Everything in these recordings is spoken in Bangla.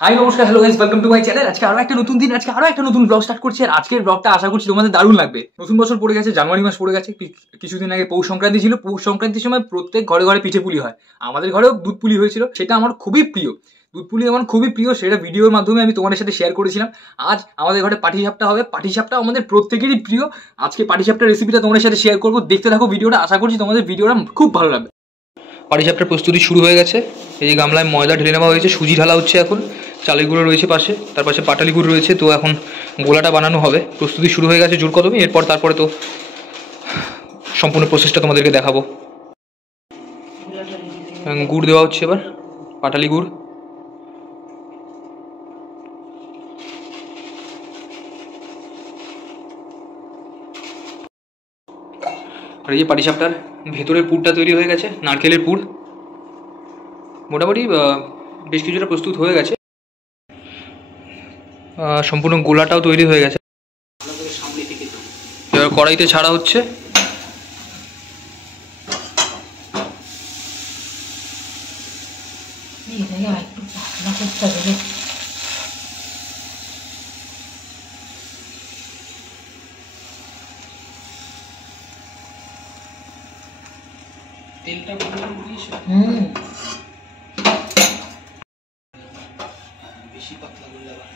হাই নমস্কার, hello guys, welcome to my channel. আজকে আরো একটা নতুন দিন, আজকে আরো একটা নতুন ব্লগ স্টার্ট করছি। আর আজকের ব্লগটা আশা করছি তোমাদের দারুণ লাগবে। নতুন বছর পড়ে গেছে, জানুয়ারি মাস পড়ে গেছে। কিছুদিন আগে পৌষ সংক্রান্তি ছিল। পৌষ সংক্রান্তির সময় প্রত্যেক ঘরে ঘরে পিঠে পুলি হয়। আমাদের ঘরেও দুধ পুলি হয়েছিল, সেটা আমার খুবই প্রিয়। দুধ পুলি আমার খুবই প্রিয়, সেটা ভিডিওর মাধ্যমে আমি তোমাদের সাথে শেয়ার করেছিলাম। আজ আমাদের ঘরে পাটিসাপটা হবে। পাটিসাপটা আমাদের প্রত্যেকেরই প্রিয়। আজকে পাটিসাপটার রেসিপিটা তোমাদের সাথে শেয়ার করবো। দেখতে থাকো ভিডিওটা, আশা করছি তোমাদের ভিডিওটা খুব ভালো লাগবে। পাটিসাপটার প্রস্তুতি শুরু হয়ে গেছে। এই যে গামলায় ময়দা ঢেলে নেওয়া হয়েছে, সুজি ঢালা হচ্ছে এখন, চালের গুঁড়ো রয়েছে পাশে, তার পাশে পাটালি গুঁড়ো রয়েছে। তো এখন গোলাটা বানানো হবে। প্রস্তুতি শুরু হয়ে গেছে জোর কদমে। তারপরে তো সম্পূর্ণ প্রসেসটা তোমাদেরকে দেখাবো। গুড় দেওয়া হচ্ছে এবার, পাটালি গুড়। আর এই যে পাটিসাপটার ভেতরের পুরটা তৈরি হয়ে গেছে, নারকেলের পুর। মোটামুটি বেশ কিছুটা প্রস্তুত হয়ে গেছে। সম্পূর্ণ গোলাটাও তৈরি হয়ে গেছে। এবার কড়াইতে ছাড়া হচ্ছে। তেলটা বেশি পাতলা করলে আবার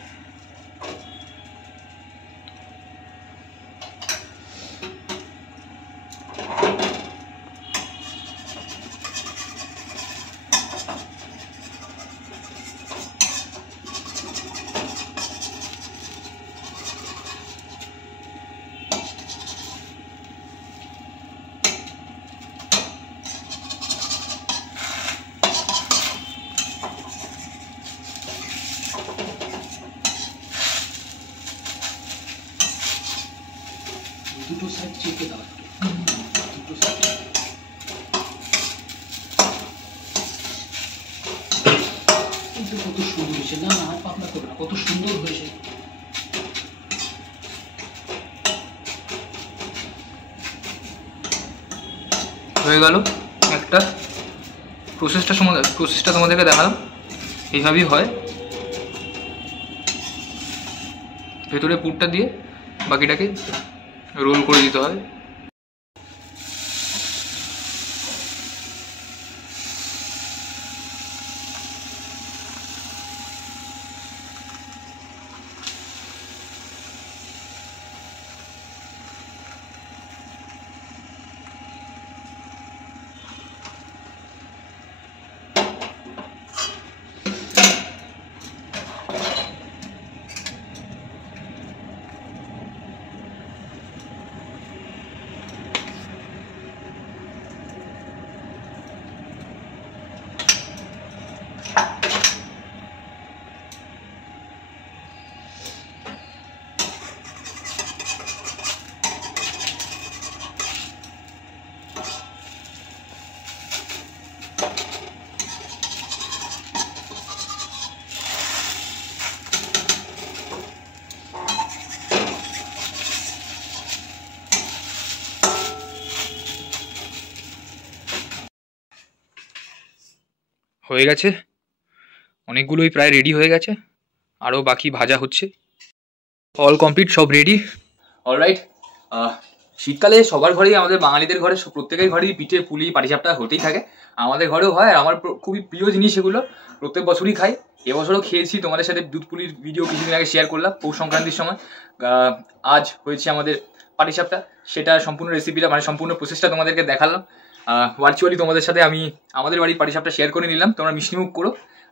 দুটো সাইড চেপে দাও, দুটো সাইড। কিন্তু কত সুন্দর হয়েছে, না না পাতলা করো না, কত সুন্দর হয়েছে। হয়ে গেল একটা। প্রসেসটা তোমাদেরকে দেখালাম। এইভাবেই হয়। ভেতরে পুরটা দিয়ে বাকিটাকে রোল করে দিতে হয়। হয়ে গেছে, অনেকগুলোই প্রায় রেডি হয়ে গেছে, আরও বাকি ভাজা হচ্ছে। অল কমপ্লিট, সব রেডি। অলরাইট। শীতকালে সবার ঘরেই, আমাদের বাঙালিদের ঘরে প্রত্যেকের ঘরেই পিঠে পুলি পাটিসাপটা হতেই থাকে। আমাদের ঘরেও হয়, আর আমার খুবই প্রিয় জিনিস এগুলো। প্রত্যেক বছরই খাই, এবছরও খেয়েছি। তোমাদের সাথে দুধ পুলির ভিডিও কিছুদিন আগে শেয়ার করলাম পৌষ সংক্রান্তির সময়। আজ হয়েছে আমাদের পাটিসাপটা, সেটা সম্পূর্ণ রেসিপিটা মানে সম্পূর্ণ প্রসেসটা তোমাদেরকে দেখালাম। ভার্চুয়ালি তোমাদের সাথে আমি আমাদের বাড়ির পাটিসাপটা শেয়ার করে নিলাম। তোমরা মিষ্টিমুখ করো।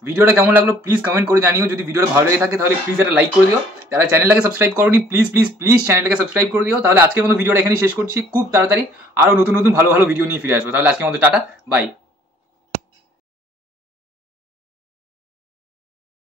ভিডিওটা কেমন লাগলো প্লিজ কমেন্ট করে জানিও। যদি ভিডিওটা ভালো লেগে থাকে তাহলে প্লিজ একটা লাইক করে দিও। যারা চ্যানেলটাকে সাবস্ক্রাইব করোনি প্লিজ প্লিজ প্লিজ চ্যানেলটাকে সাবস্ক্রাইব করে দিও। তাহলে আজকের মতো ভিডিওটা এখানেই শেষ করছি। খুব তাড়াতাড়ি আরও নতুন নতুন ভালো ভালো ভিডিও নিয়ে ফিরে আসবো। তাহলে আজকের মতো টাটা, বাই।